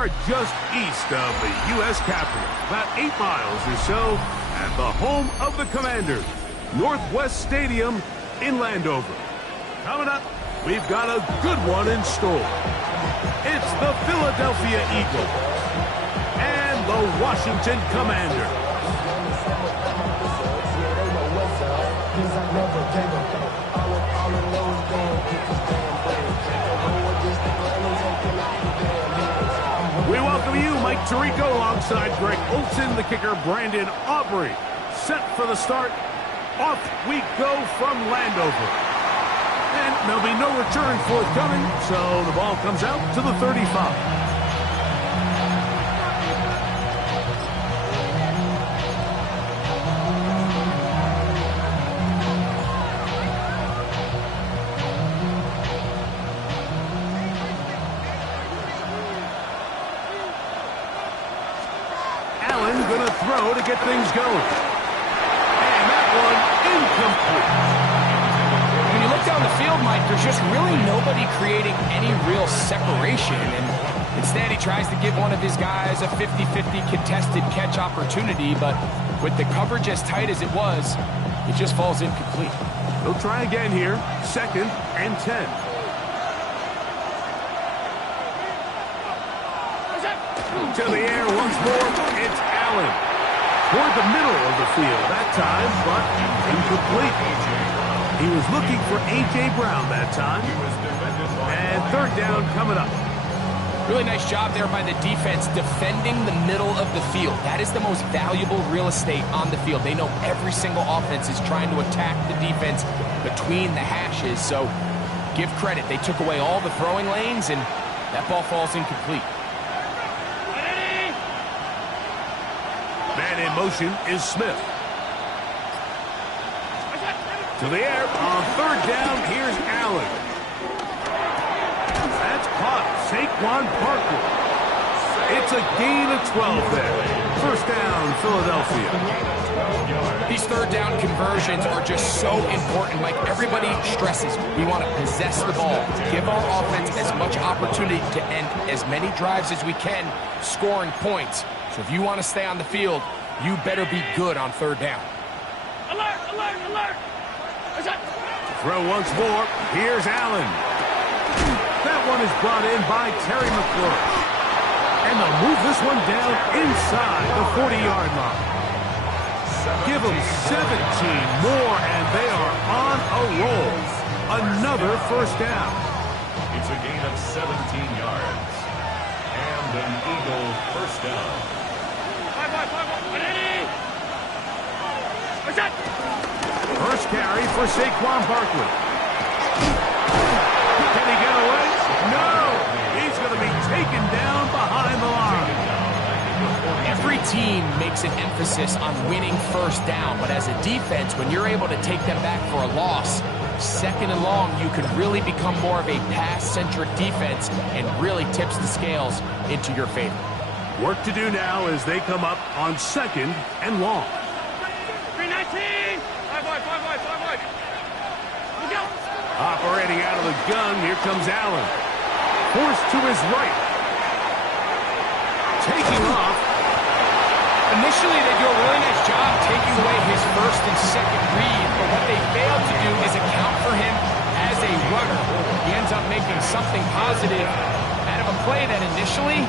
are just east of the U.S. Capitol, about 8 miles or so, at the home of the Commanders, Northwest Stadium in Landover. Coming up, we've got a good one in store. It's the Philadelphia Eagles and the Washington Commanders. We welcome you, Mike Tirico, alongside Greg Olson, the kicker, Brandon Aubrey. Set for the start. Off we go from Landover. And there'll be no return forthcoming, so the ball comes out to the 35. Gonna throw to get things going. And that one incomplete. When you look down the field, Mike, there's just really nobody creating any real separation. And instead, he tries to give one of his guys a 50-50 contested catch opportunity. But with the coverage as tight as it was, it just falls incomplete. They'll try again here. 2nd and 10. To the air once more. It's Allen. Toward the middle of the field that time, but incomplete. He was looking for A.J. Brown that time. And 3rd down coming up. Really nice job there by the defense defending the middle of the field. That is the most valuable real estate on the field. They know every single offense is trying to attack the defense between the hashes. So give credit. They took away all the throwing lanes, and that ball falls incomplete. Man in motion is Smith. To the air on 3rd down. Here's Allen. That's caught. Saquon Barkley. It's a gain of 12 there. 1st down, Philadelphia. These 3rd down conversions are just so important. Like everybody stresses, we want to possess the ball, give our offense as much opportunity to end as many drives as we can, scoring points. So if you want to stay on the field, you better be good on 3rd down. Alert, alert, alert! Throw once more. Here's Allen. That one is brought in by Terry McLaurin. And they'll move this one down inside the 40-yard line. Give them 17 more, and they are on a roll. Another 1st down. It's a gain of 17 yards. And an Eagle 1st down. First carry for Saquon Barkley. Can he get away? No! He's going to be taken down behind the line. Every team makes an emphasis on winning 1st down, but as a defense, when you're able to take them back for a loss, 2nd and long, you can really become more of a pass-centric defense and really tips the scales into your favor. Work to do now as they come up on 2nd and long. 319! 5 wide. Look out! Operating out of the gun, here comes Allen. Forced to his right. Taking off. Initially, they do a really nice job taking away his 1st and 2nd read, but what they failed to do is account for him as a runner. He ends up making something positive out of a play that initially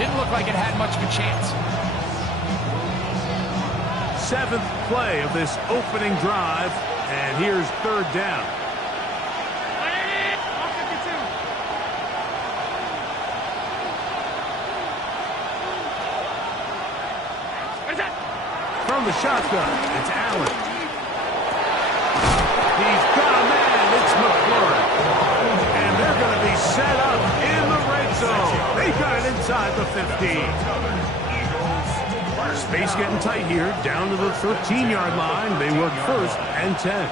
didn't look like it had much of a chance. 7th play of this opening drive, and here's 3rd down. From the shotgun, it's Allen. He's got a man, it's McLaurin. And they're going to be set up in the red zone. They got it inside the 15. Space getting tight here, down to the 13-yard line. They work 1st and 10.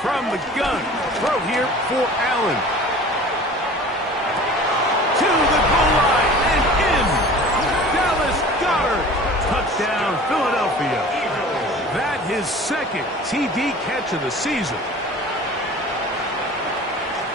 From the gun, throw here for Allen. To the goal line and in. Dallas Goedert. Touchdown, Philadelphia. That his second TD catch of the season.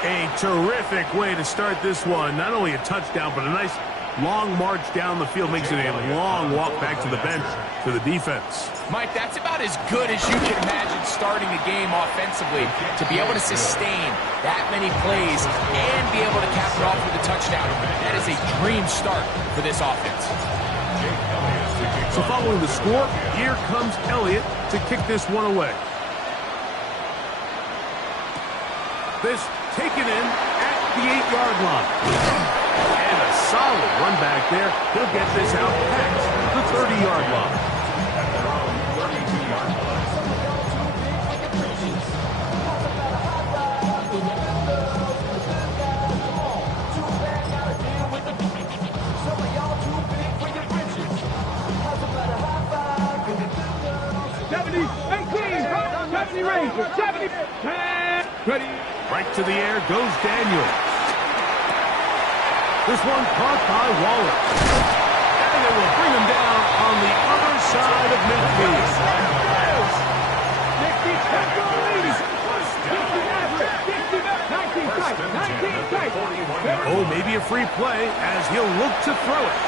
A terrific way to start this one. Not only a touchdown, but a nice long march down the field. Makes it a long walk back to the bench for the defense. Mike, that's about as good as you can imagine starting a game offensively. To be able to sustain that many plays and be able to cap it off with a touchdown. That is a dream start for this offense. So following the score, here comes Elliott to kick this one away. This taken in at the 8-yard line. And a solid run back there. He'll get this out past the 30-yard line. At their own 32-yard line. Ready. Right to the air goes Daniel. This one caught by Waller. And it will bring him down on the other side of midfield. Oh, maybe a free play as he'll look to throw it.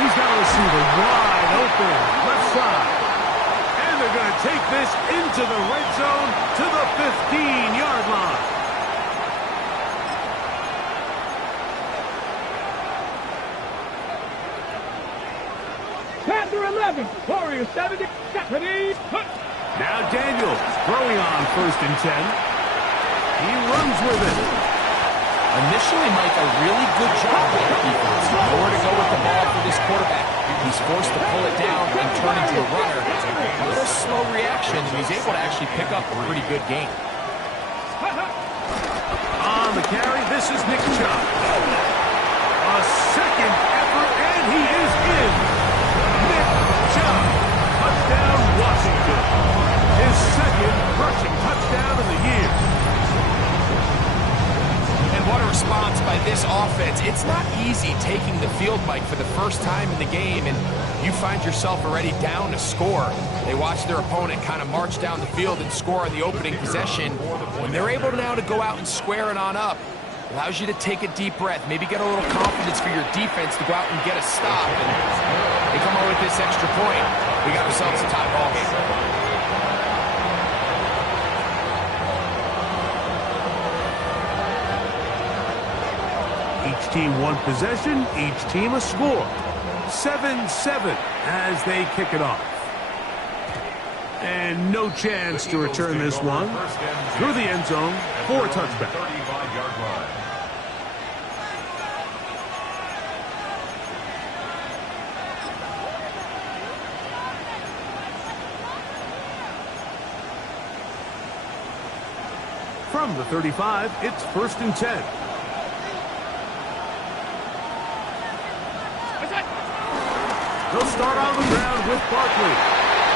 He's got a receiver wide open, left side. And they're going to take this into the red zone to the 15-yard line. Panther 11, Warriors 70, ready, put. Now Daniel throwing on 1st and 10. He runs with it. Initially, Mike, a really good job by the defense. Nowhere to go with the ball for this quarterback. He's forced to pull it down and turn into a runner. A little slow reaction, and he's able to actually pick up a pretty good gain. On the carry, this is Nick Chubb. A second effort, and he is in. Nick Chubb, touchdown Washington. His second rushing touchdown of the year. And what a response by this offense. It's not easy taking the field, Mike, for the first time in the game, and you find yourself already down to score. They watch their opponent kind of march down the field and score on the opening possession. When they're able now to go out and square it on up, allows you to take a deep breath, maybe get a little confidence for your defense to go out and get a stop. And they come out with this extra point. We got ourselves a tie ball game. Each team one possession, each team a score. 7-7 as they kick it off. And no chance to return this one through the end zone for a touchback. 35-yard line. From the 35, it's 1st and 10. They'll start on the ground with Barkley.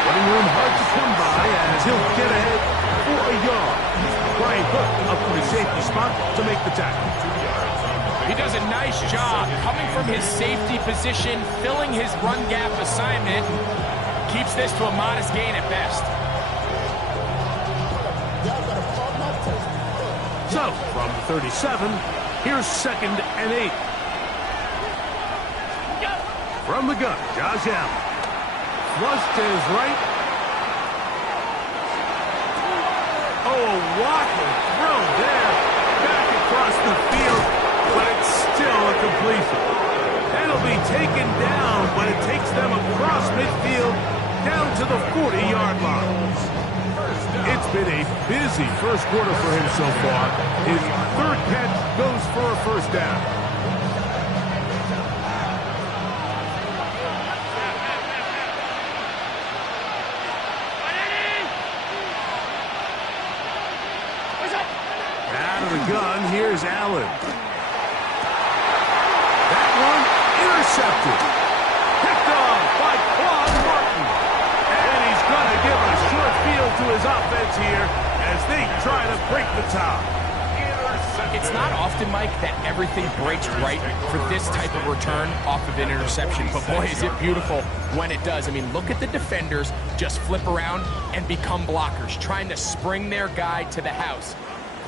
Running room hard to come by as he'll get ahead for a yard. Brian Cook up for the safety spot to make the tackle. He does a nice job coming from his safety position, filling his run gap assignment. Keeps this to a modest gain at best. So, from the 37, here's 2nd and 8. From the gun, Josh Allen. Flush to his right. Oh, a waffle throw there. Back across the field, but it's still a completion. That'll be taken down, but it takes them across midfield down to the 40-yard line. It's been a busy first quarter for him so far. His 3rd catch goes for a 1st down. Gun, here's Allen. That one intercepted. Picked off by Claude Martin. And he's going to give a short field to his offense here as they try to break the tie. It's not often, Mike, that everything breaks right for this type of return off of an interception. But boy, is it beautiful when it does. I mean, look at the defenders just flip around and become blockers, trying to spring their guy to the house.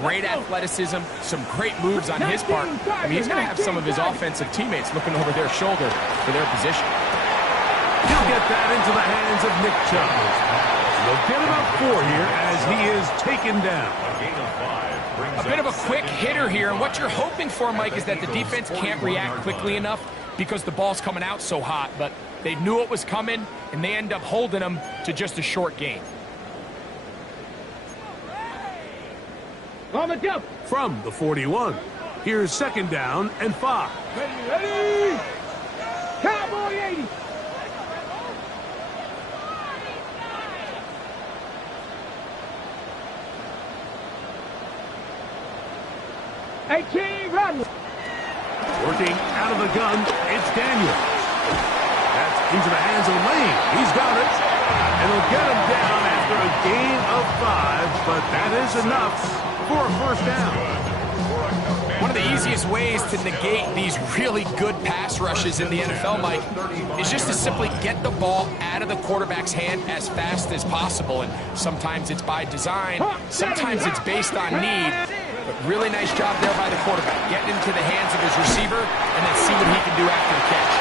Great athleticism, some great moves on his part. I mean, he's going to have some of his offensive teammates looking over their shoulder for their position. He'll get that into the hands of Nick Chubb. They'll get about 4 here as he is taken down. A bit of a quick hitter here, and what you're hoping for, Mike, is that the defense can't react quickly enough because the ball's coming out so hot, but they knew it was coming, and they end up holding them to just a short gain. On the jump. From the 41, here's 2nd down and 5. Ready. Cowboy 80. Run. Working out of the gun, it's Daniel. That's into the hands of Lane. He's got it. And he'll get him down after a gain of 5, but that is enough for a 1st down. One of the easiest ways to negate these really good pass rushes in the NFL, Mike, is just to simply get the ball out of the quarterback's hand as fast as possible. And sometimes it's by design, sometimes it's based on need. But really nice job there by the quarterback, getting into the hands of his receiver and then see what he can do after the catch.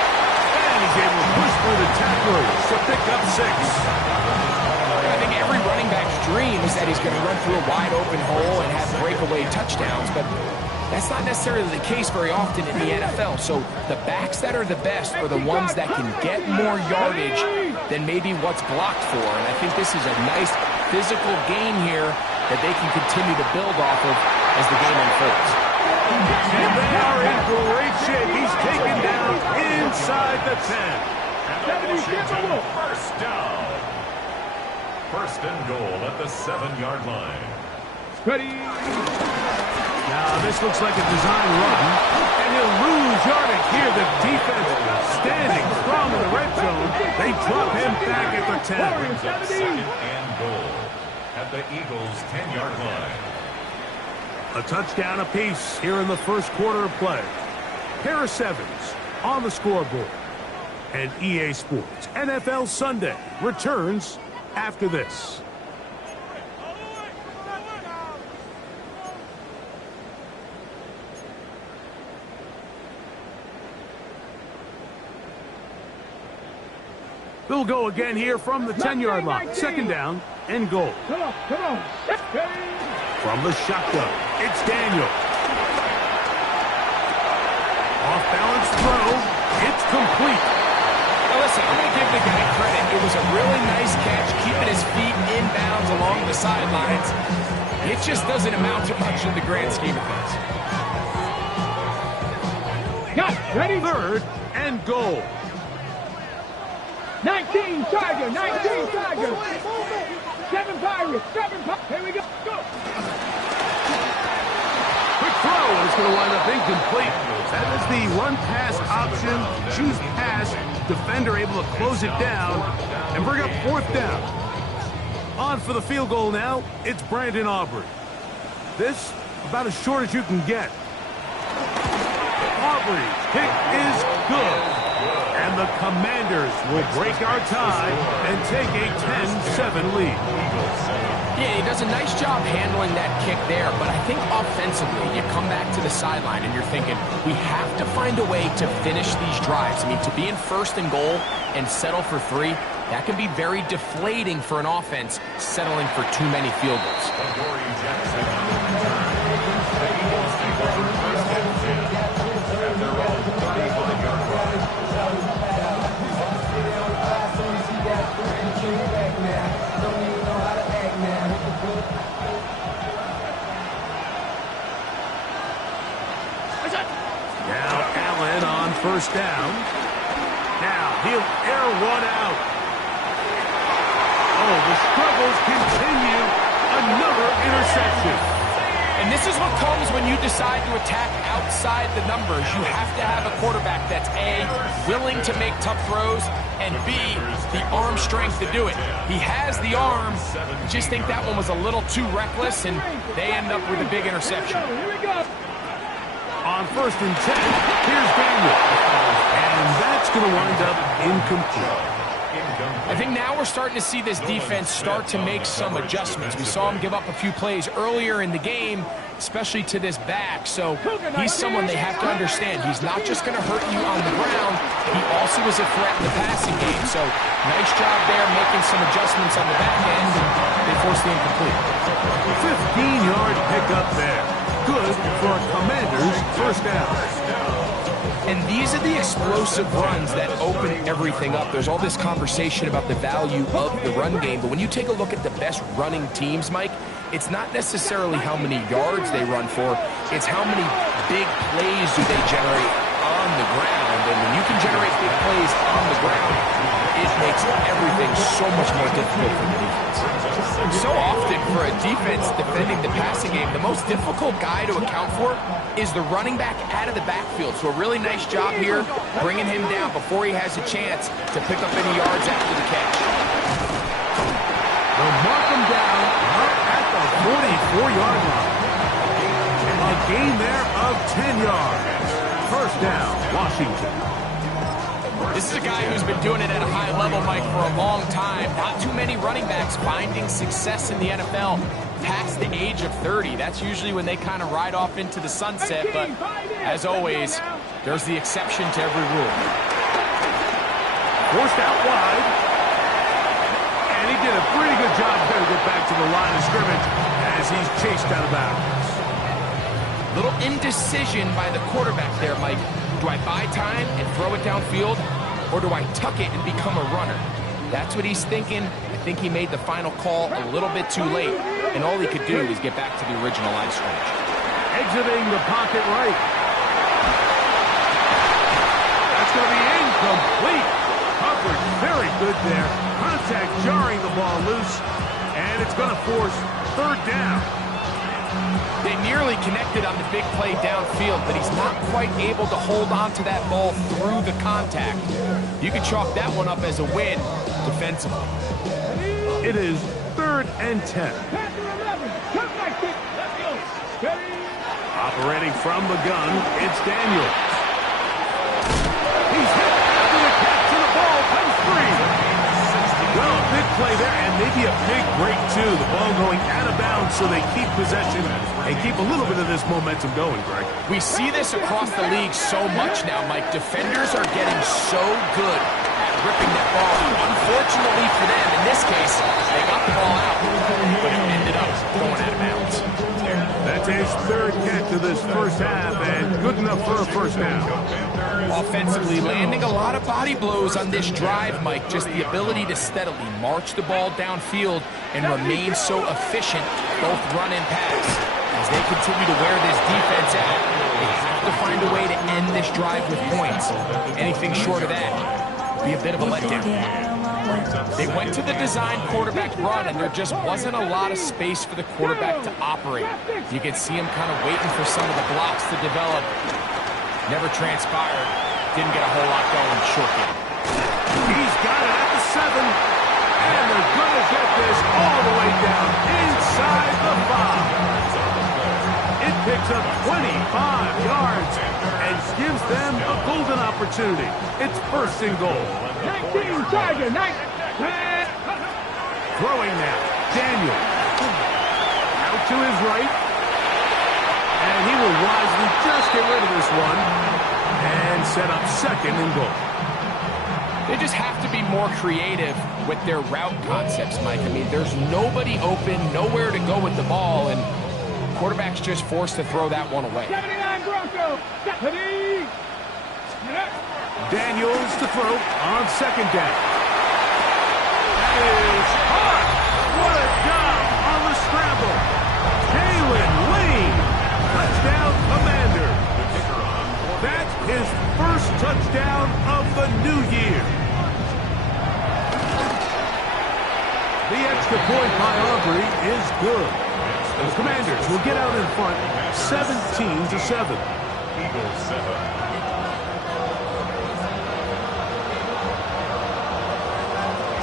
And he's able to push through the tacklers to pick up 6. I think every running back's dream is that he's going to run through a wide open hole and have breakaway touchdowns, but that's not necessarily the case very often in the NFL. So the backs that are the best are the ones that can get more yardage than maybe what's blocked for. And I think this is a nice physical gain here that they can continue to build off of as the game unfolds. And they are in great shape. He's taken down inside the 10. First down. 1st and goal at the 7-yard line. Ready. Now this looks like a design run, and he'll lose yardage here. The defense standing strong in the red zone. They drop him back at the 10. 2nd and goal at the Eagles' 10-yard line. A touchdown apiece here in the 1st quarter of play. Pair of 7s on the scoreboard. And EA Sports NFL Sunday returns after this. They'll go again here from the 10-yard line. 2nd down and goal. Come on. From the shotgun, it's Daniel. Off-balance throw. It's complete. Now listen, I'm going to give the guy credit. It was a really nice catch, keeping his feet inbounds along the sidelines. It just doesn't amount to much in the grand scheme of things. Ready. 3rd and goal. 19 Tiger. 7 Pirates. Here we go. Quick throw, and it's going to wind up incomplete. That is the run-pass option. Choose pass. Defender able to close it down and bring up 4th down. On for the field goal now, it's Brandon Aubrey. This, about as short as you can get. Aubrey's kick is good. And the Commanders will break our tie and take a 10-7 lead. Yeah, he does a nice job handling that kick there, but I think offensively, you come back to the sideline and you're thinking, we have to find a way to finish these drives. I mean, to be in 1st and goal and settle for 3, that can be very deflating for an offense settling for too many field goals. Now Allen on 1st down. Now he'll air one out. Oh, the struggles continue. Another interception. And this is what comes when you decide to attack outside the numbers. You have to have a quarterback that's A, willing to make tough throws, and B, the arm strength to do it. He has the arm. Just think that one was a little too reckless, and they end up with a big interception. Here we go. On 1st and 10, here's Daniel. And that's going to wind up incomplete. I think now we're starting to see this defense start to make some adjustments. We saw him give up a few plays earlier in the game, especially to this back. So he's someone they have to understand. He's not just going to hurt you on the ground. He also is a threat in the passing game. So nice job there making some adjustments on the back end. They forced the incomplete. 15-yard pickup there. Good for a Commanders first down. And these are the explosive runs that open everything up. There's all this conversation about the value of the run game, but when you take a look at the best running teams, Mike, it's not necessarily how many yards they run for, it's how many big plays do they generate on the ground. And when you can generate big plays on the ground, it makes everything so much more difficult for the defense. So often for a defense defending the passing game, the most difficult guy to account for is the running back out of the backfield. So a really nice job here, bringing him down before he has a chance to pick up any yards after the catch. They'll mark him down right at the 44-yard line. A gain there of 10 yards. First down, Washington. This is a guy who's been doing it at a high level, Mike, for a long time. Not too many running backs finding success in the NFL past the age of 30. That's usually when they kind of ride off into the sunset, but as always, there's the exception to every rule. Forced out wide. And he did a pretty good job there to get back to the line of scrimmage as he's chased out of bounds. Little indecision by the quarterback there, Mike. Do I buy time and throw it downfield, or do I tuck it and become a runner? That's what he's thinking. I think he made the final call a little bit too late, and all he could do is get back to the original line of scrimmage. Exiting the pocket right. That's going to be incomplete. Coverage very good there. Contact jarring the ball loose, and it's going to force third down. They nearly connected on the big play downfield, but he's not quite able to hold on to that ball through the contact. You can chalk that one up as a win defensively. It is 3rd and 10. Operating from the gun, it's Daniels. He's hit after the catch, and the ball comes free. Well, a big play there, and maybe a big break, too. The ball going out of bounds, so they keep possession and keep a little bit of this momentum going, Greg. We see this across the league so much now, Mike. Defenders are getting so good at ripping that ball out. Unfortunately for them, in this case, they got the ball out, but it ended up going out of bounds. That's his 3rd catch of this first half, and good enough for a first down. Offensively, landing a lot of body blows on this drive, Mike. Just the ability to steadily march the ball downfield and remain so efficient, both run and pass. As they continue to wear this defense out, they have to find a way to end this drive with points. Anything short of that would be a bit of a letdown. They went to the design quarterback run, and there just wasn't a lot of space for the quarterback to operate. You could see him kind of waiting for some of the blocks to develop. Never transpired. Didn't get a whole lot going short game. He's got it at the 7. And they're going to get this all the way down inside the 5. It picks up 25 yards and gives them a golden opportunity. It's 1st and goal. 19 Charger, 19. Throwing now. Daniel. Out to his right. And he will wisely just get rid of this one and set up 2nd and goal. They just have to be more creative with their route concepts, Mike. I mean, there's nobody open, nowhere to go with the ball, and quarterback's just forced to throw that one away. 79 Bronco. Daniels to throw on 2nd down. That is hot. What a job on the scramble. Kalen Lane. Touchdown, Commander. That's his first touchdown of the new year. The extra point by Elrey is good. The Commanders will get out in front 17-7. Eagles 7.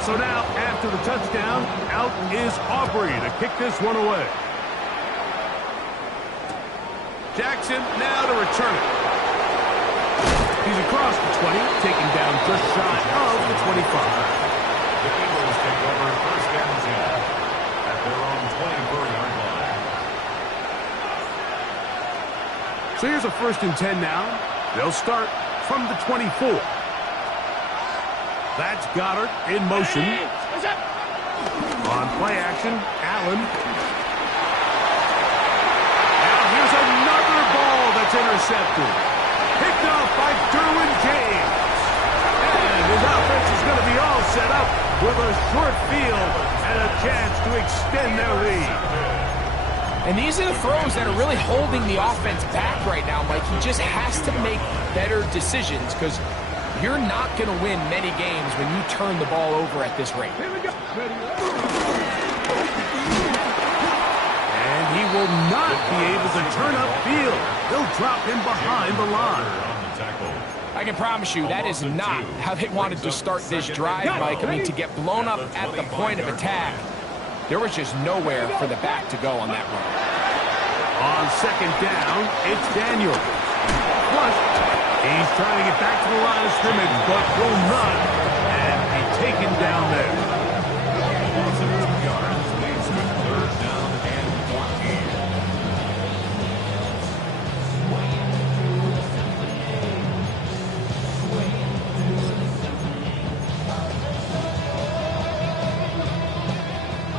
So now, after the touchdown, out is Elrey to kick this one away. Jackson now to return it. He's across the 20, taking down just shy of the 25. The Eagles take over first and 10 at their own 24-yard line. So here's a first and 10 now. They'll start from the 24. That's Goddard in motion. On play action, Allen. Now here's another ball that's intercepted. Picked off by Derwin James. And his offense is going to be all set up with a short field and a chance to extend their lead. And these are the throws that are really holding the offense back right now, Mike. He just has to make better decisions because you're not going to win many games when you turn the ball over at this rate. And he will not be able to turn upfield. They'll drop him behind the line. I can promise you that is not how they wanted to start this drive, Mike. I mean, to get blown up at the point of attack, there was just nowhere for the back to go on that run. On second down, it's Daniel. Flush. He's trying to get back to the line of scrimmage, but will not. And be taken down there. Loss of 2 yards leaves with third down and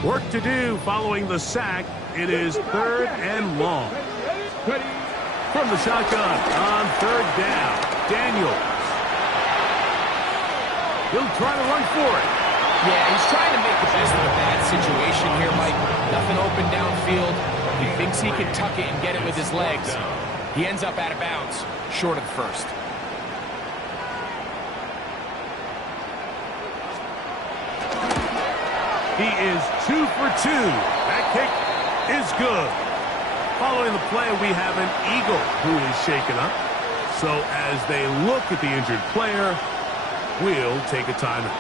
14. Work to do following the sack. It is third and long. From the shotgun on third down, Daniels. He'll try to run for it. Yeah, he's trying to make the best of a bad situation here, Mike. Nothing open downfield. He thinks he can tuck it and get it with his legs. He ends up out of bounds, short of the first. He is 2 for 2. That kick is good. Following the play, we have an Eagle who is shaken up. So as they look at the injured player, we'll take a timeout.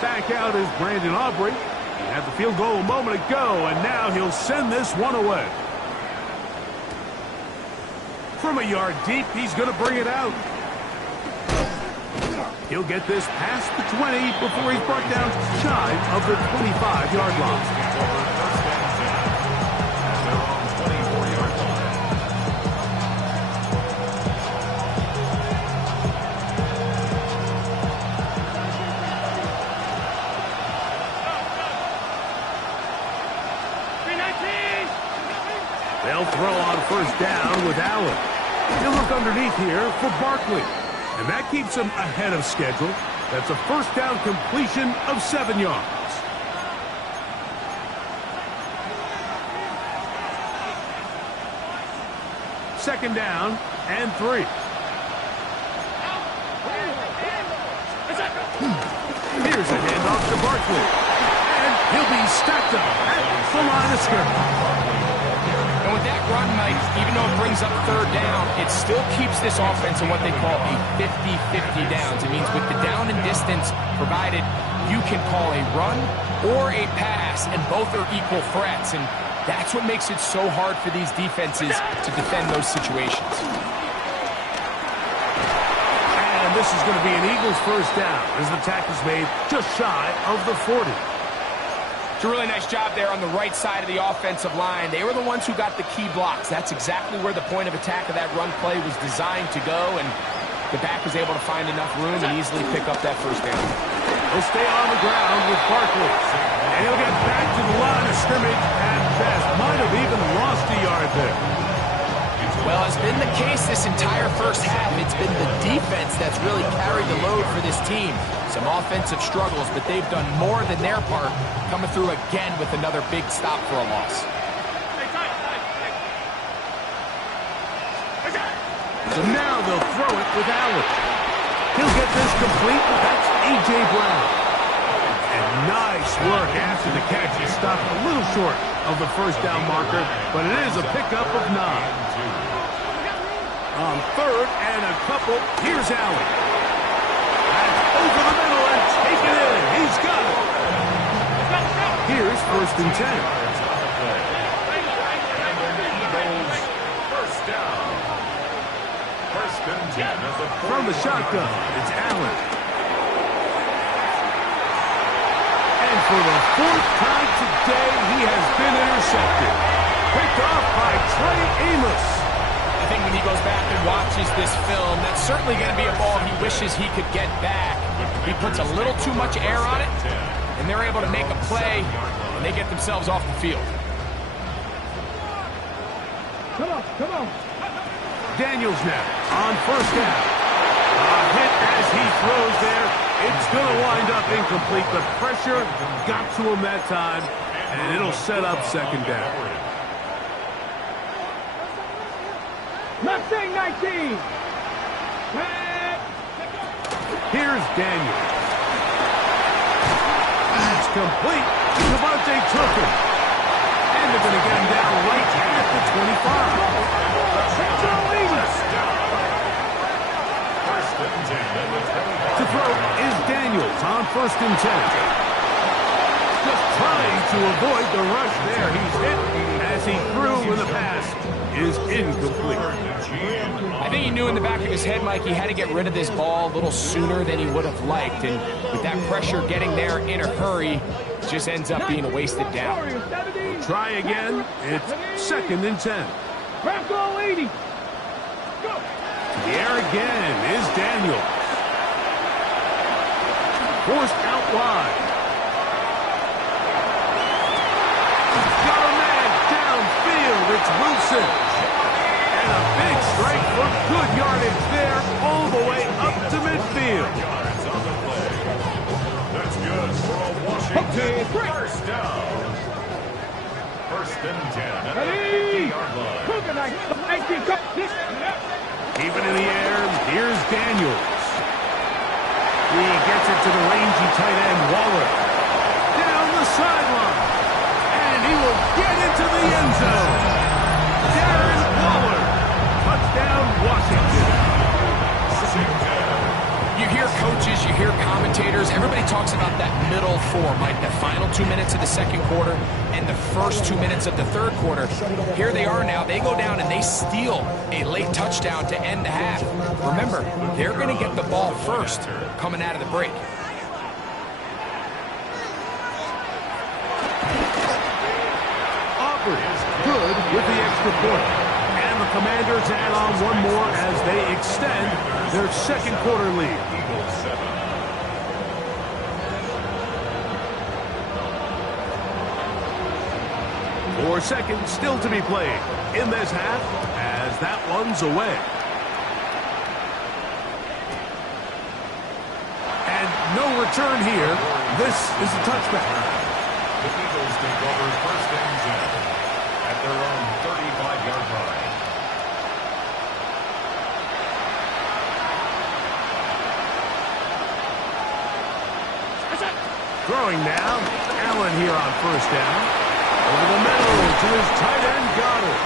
Back out is Brandon Aubrey. He had the field goal a moment ago, and now he'll send this one away. From a yard deep, he's going to bring it out. He'll get this past the 20 before he's brought down shy of the 25-yard line. They'll throw on first down with Allen. He'll look underneath here for Barkley. And that keeps him ahead of schedule. That's a first down completion of 7 yards. Second down and 3. Here's a handoff to Barkley. And he'll be stacked up at the line of scrimmage. And with that run, Mike, even though it brings up third down, it still keeps this offense in what they call a 50-50 downs. It means with the down and distance provided, you can call a run or a pass, and both are equal threats. And that's what makes it so hard for these defenses to defend those situations. And this is going to be an Eagles first down as the tackle's made just shy of the 40. It's a really nice job there on the right side of the offensive line. They were the ones who got the key blocks. That's exactly where the point of attack of that run play was designed to go, and the back was able to find enough room and easily pick up that first down. He'll stay on the ground with Barkley. And he'll get back to the line of scrimmage at best. Might have even lost a yard there. Well, it's been the case this entire first half. It's been the defense that's really carried the load for this team. Some offensive struggles, but they've done more than their part, coming through again with another big stop for a loss. So now they'll throw it with Allen. He'll get this complete. That's A.J. Brown. And nice work after the catch. He stopped a little short of the first down marker, but it is a pickup of 9. On third and a couple, here's Allen. That's over the middle and taken in. He's got it. Here's first and 10. From the shotgun, it's Allen. And for the fourth time today, he has been intercepted. Picked off by Trey Amos. I think when he goes back and watches this film, that's certainly going to be a ball he wishes he could get back. He puts a little too much air on it, and they're able to make a play, and they get themselves off the field. Come on, come on. Daniels now on first down. A hit as he throws there. It's going to wind up incomplete. The pressure got to him that time, and it'll set up second down. Mustang 19. Here's Daniels. That's complete. Devontae took him. And they're going to get him down right at the 25. To throw is Daniels on 1st and 10. Just trying to avoid the rush there. He's hit as he threw, and the pass is incomplete. I think he knew in the back of his head, Mike, he had to get rid of this ball a little sooner than he would have liked. And with that pressure getting there in a hurry, it just ends up being a wasted down. Try again. It's 2nd and 10. Bronco 80. Go. The air again is Daniels. Forced out wide. Got a man downfield. It's Wilson. And a big strike for good yardage there all the way up to midfield. That's good for a Washington first down. 1st and 10 at the 50-yard line. Even in the air, here's Daniels. He gets it to the rangy tight end, Waller. Down the sideline. And he will get into the end zone. Darren Waller. Touchdown, Washington. You hear coaches, you hear commentators, everybody talks about that middle four, Mike, the final 2 minutes of the second quarter and the first 2 minutes of the third quarter. Here they are now. They go down and they steal a late touchdown to end the half. Remember, they're going to get the ball first coming out of the break. Aubrey is good with the extra point. And the Commanders add on one more as they extend their second quarter lead. 4 seconds still to be played in this half as that one's away. And no return here. This is a touchback. The Eagles take over 1st and 10 at their own 35-yard line. Throwing now, Allen here on 1st down. Over the middle to his tight end, Goddard.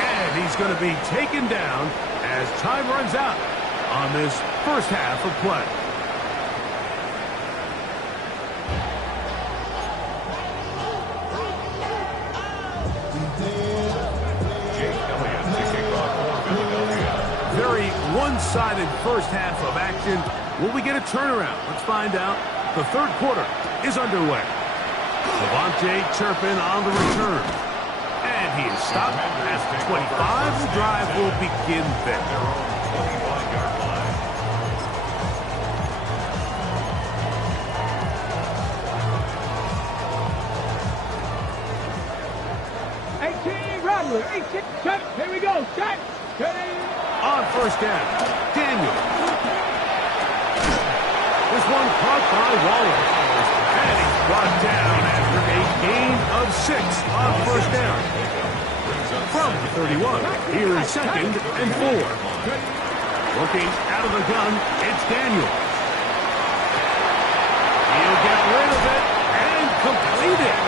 And he's going to be taken down as time runs out on this first half of play. Very one-sided first half of action. Will we get a turnaround? Let's find out. The third quarter is underway. Devontae Turpin on the return. And he is stopped at the 25. The drive will begin there. 25-yard line. Robbery. 18. Shut. Here we go. Shut. On 1st down, Daniel. This one caught by Waller. And he's brought down after a gain of 6 on 1st down. From the 31, here is 2nd and 4. Looking out of the gun, it's Daniel. He'll get rid of it and complete it.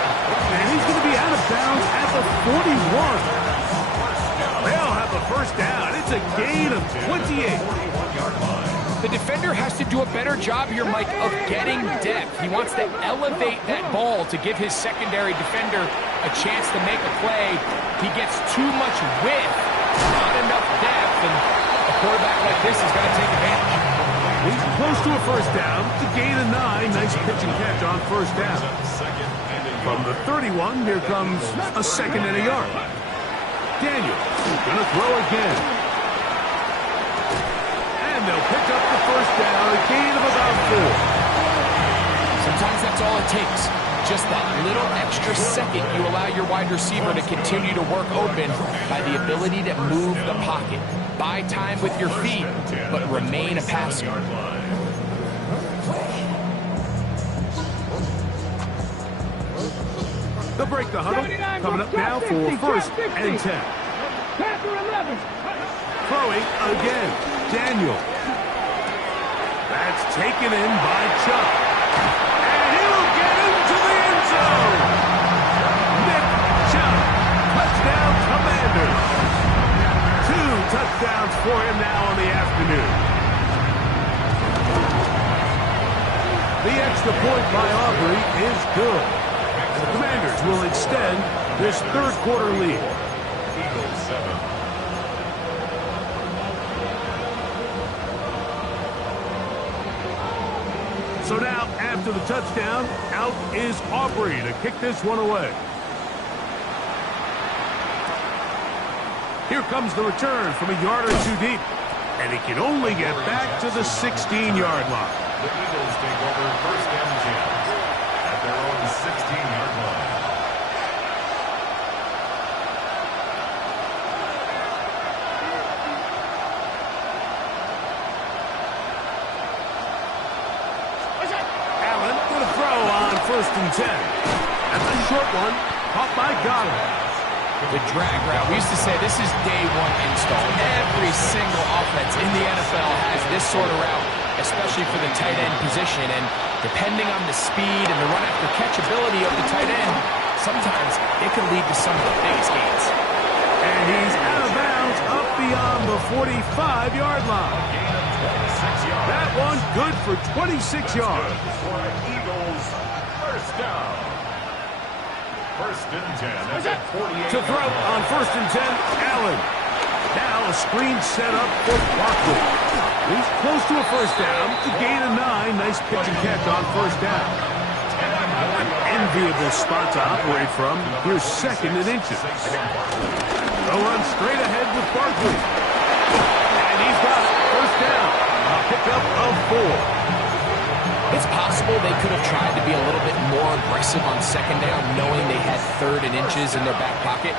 And he's going to be out of bounds at the 41. They'll have the first down. It's a gain of 28. The defender has to do a better job here, Mike, of getting depth. He wants to elevate that ball to give his secondary defender a chance to make a play. He gets too much width, not enough depth, and a quarterback like this is going to take advantage. He's close to a first down. The gain of 9. Nice pitch and catch on first down. From the 31, here comes a second and a yard. Daniel going to throw again. And they'll pick up the first down, a gain of about 4. Sometimes that's all it takes. Just that little extra second you allow your wide receiver to continue to work open by the ability to move the pocket. Buy time with your feet, but remain a passer. They'll break the huddle. Coming up now for first and 10. Throwing again. Daniel. That's taken in by Chubb. And he'll get into the end zone. Nick Chubb. Touchdown, Commanders. 2 touchdowns for him now on the afternoon. The extra point by Aubrey is good. And the Commanders will extend this third quarter lead. Eagles 7. So now, after the touchdown, out is Aubrey to kick this one away. Here comes the return from a yard or 2 deep. And he can only get back to the 16-yard line. The Eagles take over first and 10 at their own 16-yard line. Allen going to throw on first and 10. That's a short one, caught by Goddard. The drag route. We used to say this is day one install. Every single offense in the NFL has this sort of route, especially for the tight end position. And depending on the speed and the run-after-catch ability of the tight end, sometimes it can lead to some of the biggest gains. And he's out of bounds up beyond the 45-yard line. Gain of 26 yards. That one good for 26 yards. For Eagles first down. First and 10 at the 48. To throw on first and 10, Allen. Now a screen set up for Barkley. He's close to a first down. The gain of 9. Nice pitch and catch on first down. An enviable spot to operate from. Here's second and inches. They'll run straight ahead with Barkley. And he's got it. First down. A pickup of 4. It's possible they could have tried to be a little bit more aggressive on second down, knowing they had third and inches in their back pocket.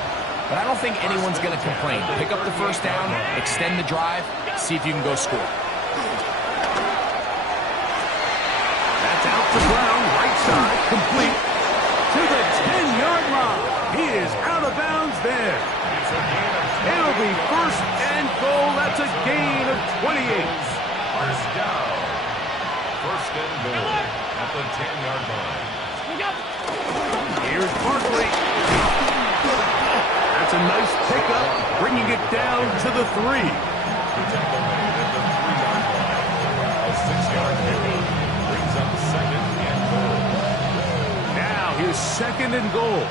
But I don't think anyone's going to complain. Pick up the first down, extend the drive, see if you can go score. That's out to Brown, right side, complete to the 10-yard line. He is out of bounds there. It'll be first and goal. That's a gain of 28. First down. First and goal at the 10-yard line. Here's Barkley. That's a nice pickup, bringing it down to the 3. The tackle made at the 3-yard line. A 6-yard pickup brings up second and goal. Now here's second and goal.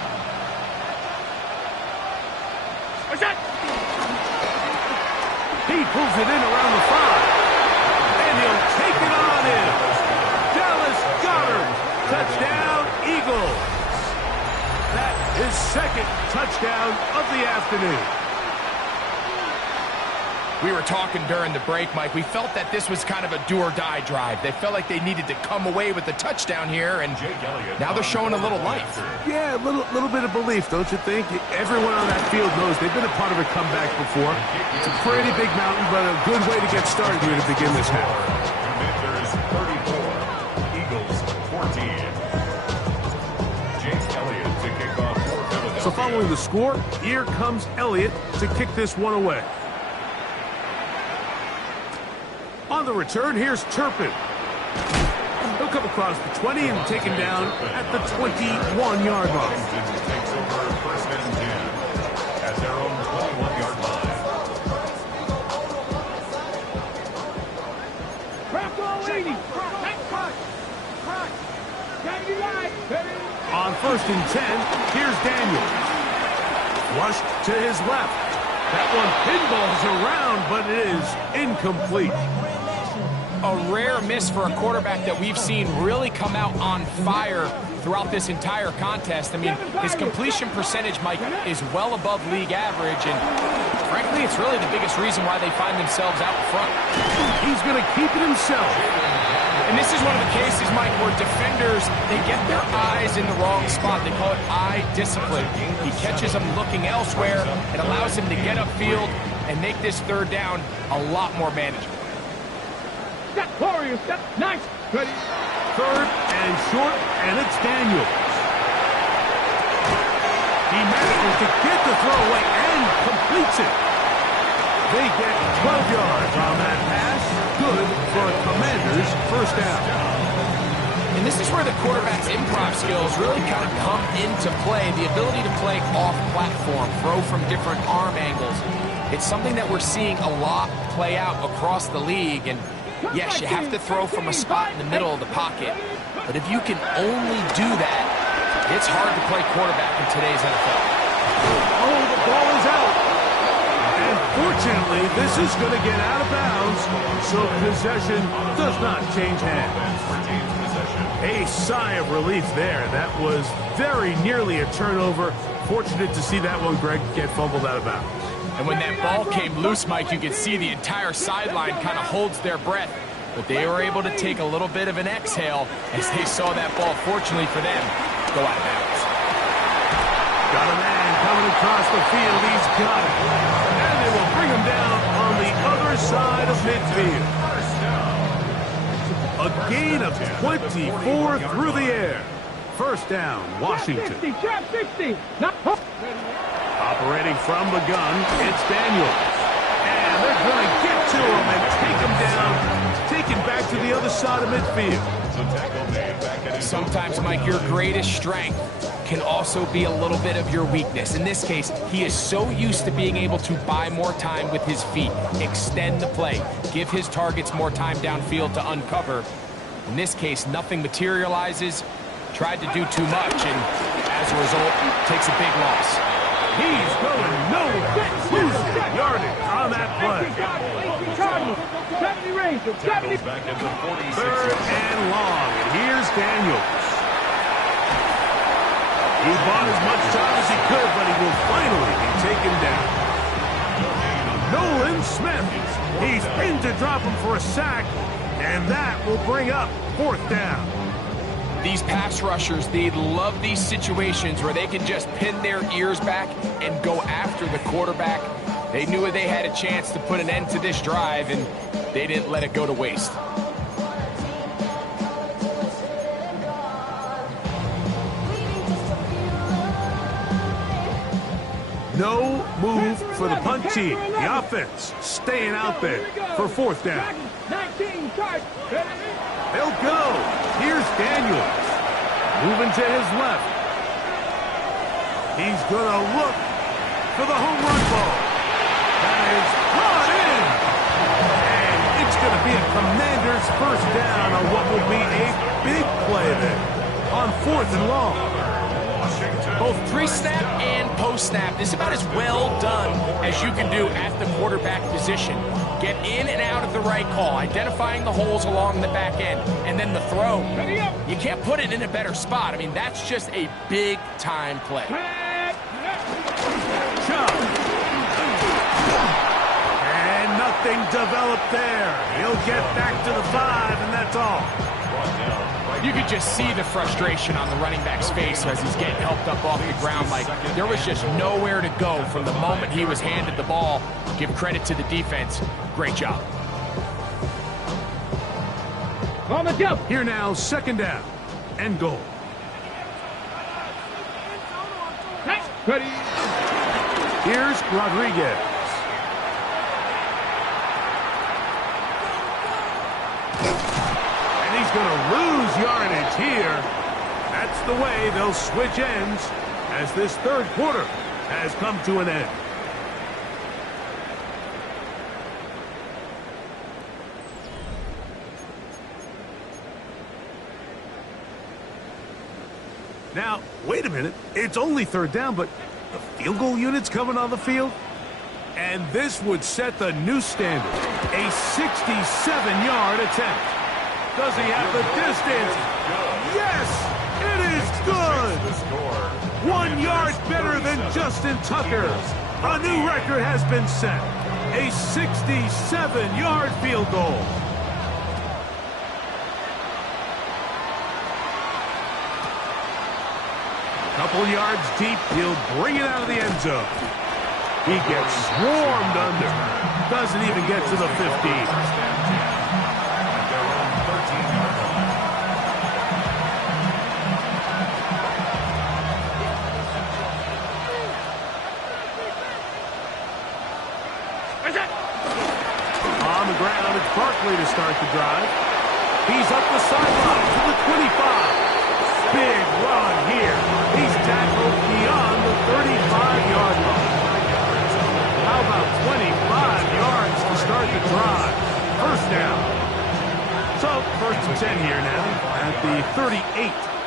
He pulls it in around the 5. And he'll take it on in. Dallas Goddard. Touchdown, Eagles. That is second touchdown of the afternoon. We were talking during the break, Mike. We felt that this was kind of a do-or-die drive. They felt like they needed to come away with the touchdown here, and now they're showing a little life. Yeah, a little bit of belief, don't you think? Everyone on that field knows they've been a part of a comeback before. It's a pretty big mountain, but a good way to get started here to begin this half. Commanders 34, Eagles 14. Jake Elliott to kick off for Philadelphia. So following the score, here comes Elliott to kick this one away. On the return, here's Turpin. He'll come across the 20 and taken down at the 21-yard line. Takes over first and 10 at their own 21-yard line. On first and 10, here's Daniel. Rushed to his left. That one pinballs around, but it is incomplete. A rare miss for a quarterback that we've seen really come out on fire throughout this entire contest. I mean, his completion percentage, Mike, is well above league average, and frankly, it's really the biggest reason why they find themselves out front. He's going to keep it himself. And this is one of the cases, Mike, where defenders, they get their eyes in the wrong spot. They call it eye discipline. He catches them looking elsewhere. It allows him to get upfield and make this third down a lot more manageable. Step, Warriors, step, nice. Ready. Third and short, and it's Daniels. He manages to get the throw away and completes it. They get 12 yards on that pass. Good for a Commanders first down. And this is where the quarterback's improv skills really kind of come into play. The ability to play off-platform, throw from different arm angles. It's something that we're seeing a lot play out across the league. And yes, you have to throw from a spot in the middle of the pocket. But if you can only do that, it's hard to play quarterback in today's NFL. Oh, the ball is out. And fortunately, this is going to get out of bounds, so possession does not change hands. A sigh of relief there. That was very nearly a turnover. Fortunate to see that one, Greg, get fumbled out of bounds. And when that ball came loose, Mike, you could see the entire sideline kind of holds their breath. But they were able to take a little bit of an exhale as they saw that ball, fortunately for them, go out of bounds. Got a man coming across the field. He's got it. And they will bring him down on the other side of midfield. A gain of 24 through the air. First down, Washington. 60, 60. Operating from the gun, it's Daniels. And they're going to get to him and take him down, take him back to the other side of midfield. Sometimes, Mike, your greatest strength can also be a little bit of your weakness. In this case, he is so used to being able to buy more time with his feet, extend the play, give his targets more time downfield to uncover. In this case, nothing materializes, tried to do too much, and as a result, takes a big loss. He's going nowhere. Losing yardage on that play. 70 Rangers, 70. Third and long, and here's Daniels. He bought as much time as he could, but he will finally be taken down. Nolan Smith. He's in to drop him for a sack, and that will bring up fourth down. These pass rushers, they love these situations where they can just pin their ears back and go after the quarterback. They knew they had a chance to put an end to this drive, and they didn't let it go to waste. No move for the punt team. The offense staying out there for fourth down. 19 charge. They'll go. Here's Daniels. Moving to his left. He's going to look for the home run ball. That is brought in. And it's going to be a Commander's first down on what will be a big play there on fourth and long. Both pre-snap and post-snap, this is about as well done as you can do at the quarterback position. Get in and out of the right call, identifying the holes along the back end, and then the throw. You can't put it in a better spot. I mean, that's just a big-time play. And nothing developed there. He'll get back to the 5, and that's all. You could just see the frustration on the running back's face as he's getting helped up off the ground. Like, there was just nowhere to go from the moment he was handed the ball. Give credit to the defense. Great job. On the jump. Here now, second down and goal. Ready. Here's Rodriguez. And he's going to lose yardage here. That's the way they'll switch ends as this third quarter has come to an end. Now, wait a minute. It's only third down, but the field goal unit's coming on the field. And this would set the new standard. A 67-yard attempt. Does he have the distance? Yes, it is good. 1 yard better than Justin Tucker. A new record has been set. A 67-yard field goal. Couple yards deep, he'll bring it out of the end zone. He gets swarmed under. Doesn't even get to the 15. On the ground, it's Barkley to start the drive. He's up the sideline to the 25. Big run here. He's tackled beyond the 35-yard line. How about 25 yards to start the drive? First down. So, first and 10 here now at the 38.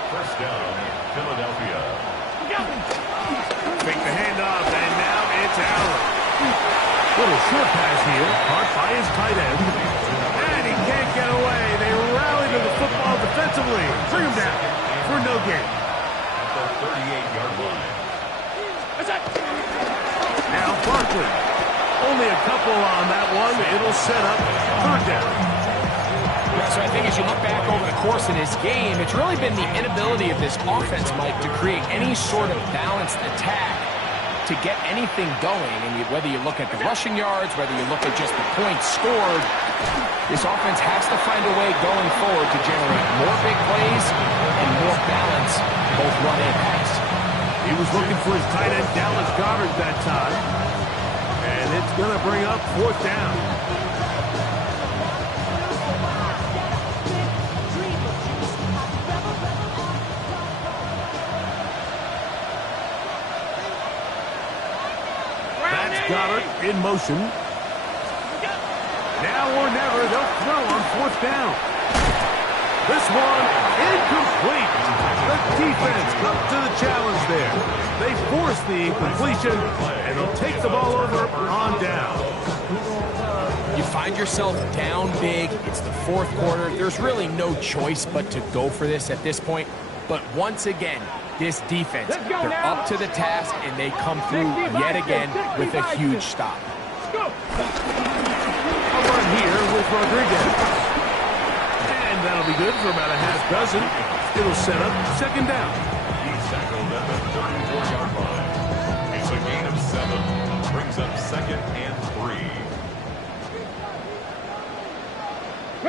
First down, Philadelphia. Fake the handoff, and now it's Elrey. Little short pass here, caught by his tight end. And he can't get away. They rally to the football defensively. Bring him down for no gain. At the 38-yard line. Now Barkley. Only a couple on that one. It'll set up third down. So I think as you look back over the course of this game, it's really been the inability of this offense, Mike, to create any sort of balanced attack to get anything going. And whether you look at the rushing yards, whether you look at just the points scored, this offense has to find a way going forward to generate more big plays and more balance, both run and pass. He was looking for his tight end, Dallas Goedert, that time. And it's going to bring up fourth down. Goddard in motion. Now or never, they'll throw on fourth down. This one incomplete. The defense comes to the challenge there. They force the incompletion, and they'll take the ball over on down. You find yourself down big. It's the fourth quarter. There's really no choice but to go for this at this point. But once again, this defense, they're up to the task, and they come through yet again with a huge stop. A run here with Rodriguez. And that'll be good for about a half dozen. It'll set up second down. He's tackled at the 34-yard line. It's a gain of 7. Brings up second and 3.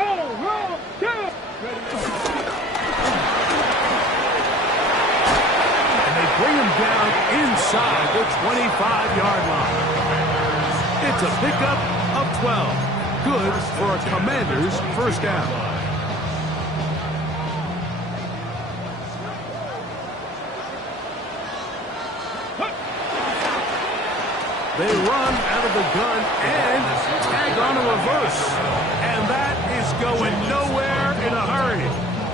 Roll, two. Bring him down inside the 25-yard line. It's a pickup of 12. Good for a Commanders first down. They run out of the gun and tag on a reverse. And that is going nowhere in a hurry.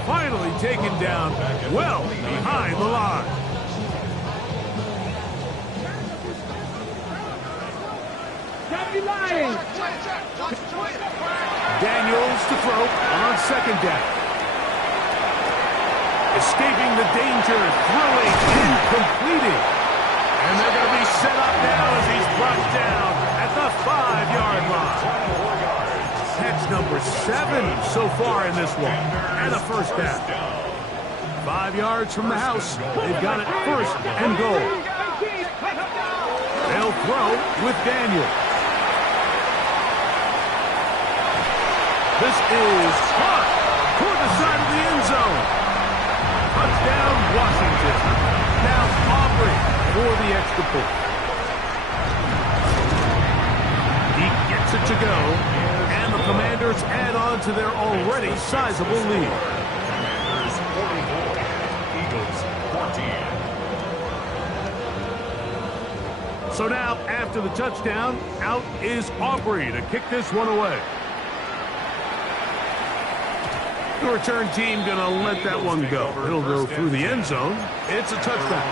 Finally taken down well behind the line. Daniels to throw on second down. Escaping the danger, throwing, incompleting. And they're going to be set up now as he's brought down at the 5-yard line. Catch number 7 so far in this one. And a first down. 5 yards from the house. They've got it first and goal. They'll throw with Daniels. This is caught toward the side of the end zone. Touchdown, Washington. Now Aubrey for the extra point. He gets it to go, and the Commanders add on to their already sizable lead. Commanders 44, Eagles 14. So now, after the touchdown, out is Aubrey to kick this one away. The return team going to let that one go. It'll go through the end zone. It's a touchdown.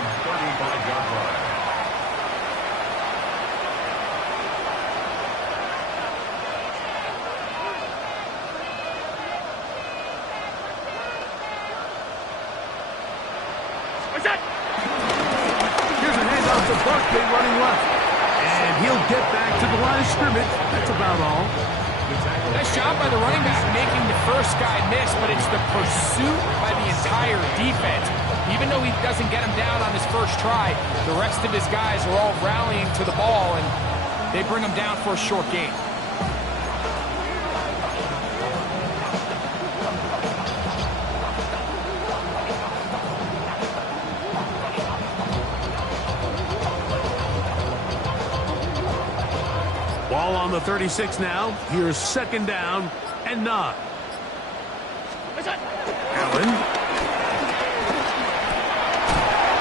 Barkley running left. And he'll get back to the line of scrimmage. That's about all. Nice job by the running back making the first guy miss, but it's the pursuit by the entire defense. Even though he doesn't get him down on his first try, the rest of his guys are all rallying to the ball, and they bring him down for a short gain. Ball on the 36 now. Here's second down and 9. Allen.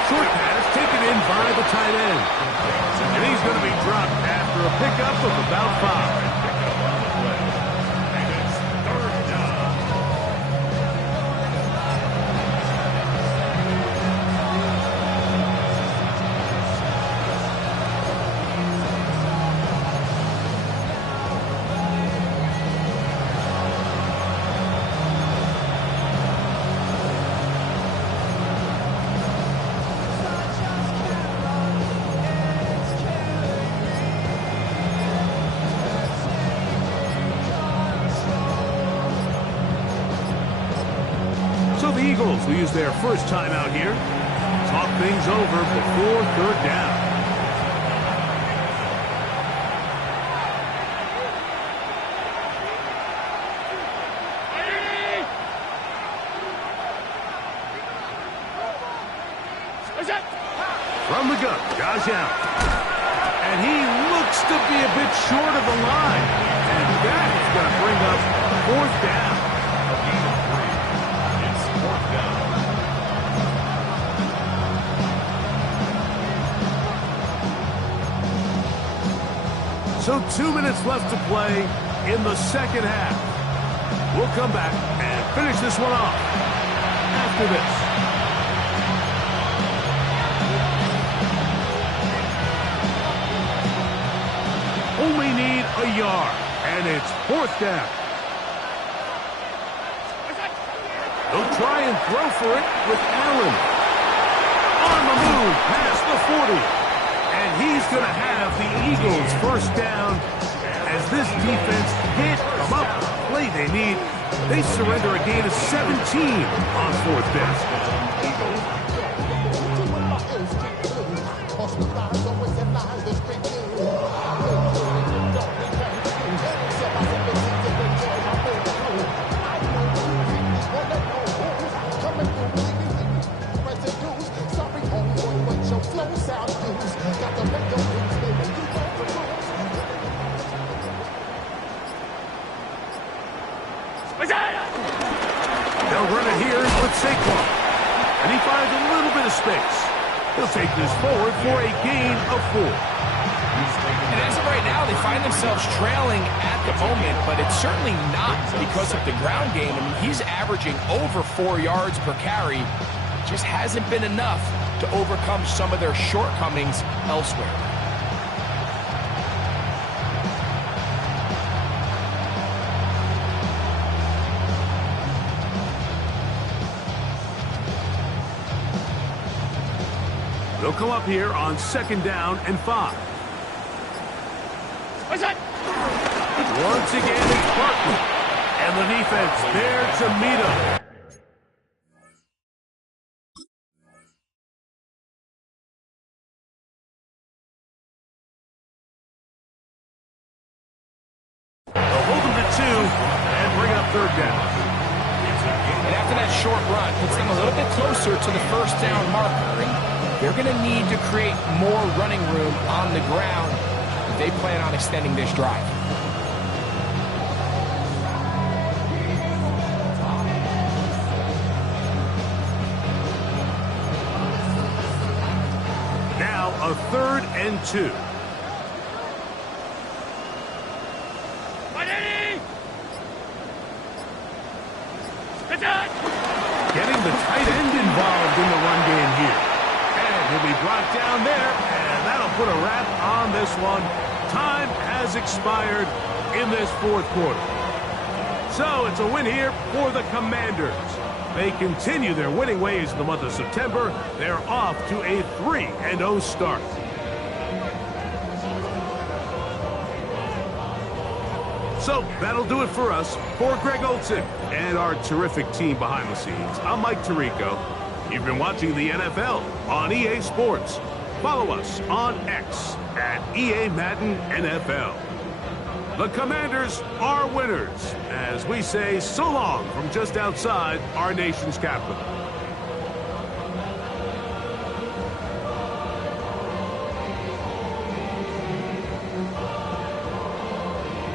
Short pass taken in by the tight end. And he's going to be dropped after a pickup of about 5. And it's third down. So the Eagles will use their first time out here. Talk things over before third down. From the gun, Josh Allen. And he looks to be a bit short of the line. And that is going to bring up fourth down. It's fourth down. So 2 minutes left to play in the second half. We'll come back and finish this one off after this. Only need a yard, and it's fourth down. They'll try and throw for it with Allen. On the move past the 40. And he's going to have the Eagles first down as this defense can't come up with the play they need. They surrender a gain of 17 on fourth down. They'll run it here with Saquon. And he finds a little bit of space. He'll take this forward for a gain of 4. And as of right now, they find themselves trailing at the moment, but it's certainly not because of the ground game. I mean, he's averaging over 4 yards per carry. Just hasn't been enough to overcome some of their shortcomings elsewhere. They'll come up here on second down and 5. Once again, it's Barkley. And the defense there to meet him. They'll hold them to 2 and bring up third down. And after that short run, puts them a little bit closer to the first down marker. And they're going to need to create more running room on the ground if they plan on extending this drive. Now a 3rd and 2. Getting the tight end involved in the run game here. And he'll be brought down there, and that'll put a wrap on this one. Time has expired in this fourth quarter. So it's a win here for the Commanders. They continue their winning ways in the month of September. They're off to a 3-0 start. So that'll do it for us. For Greg Olson and our terrific team behind the scenes, I'm Mike Tirico. You've been watching the NFL on EA Sports. Follow us on X at EA Madden NFL. The Commanders are winners, as we say so long from just outside our nation's capital.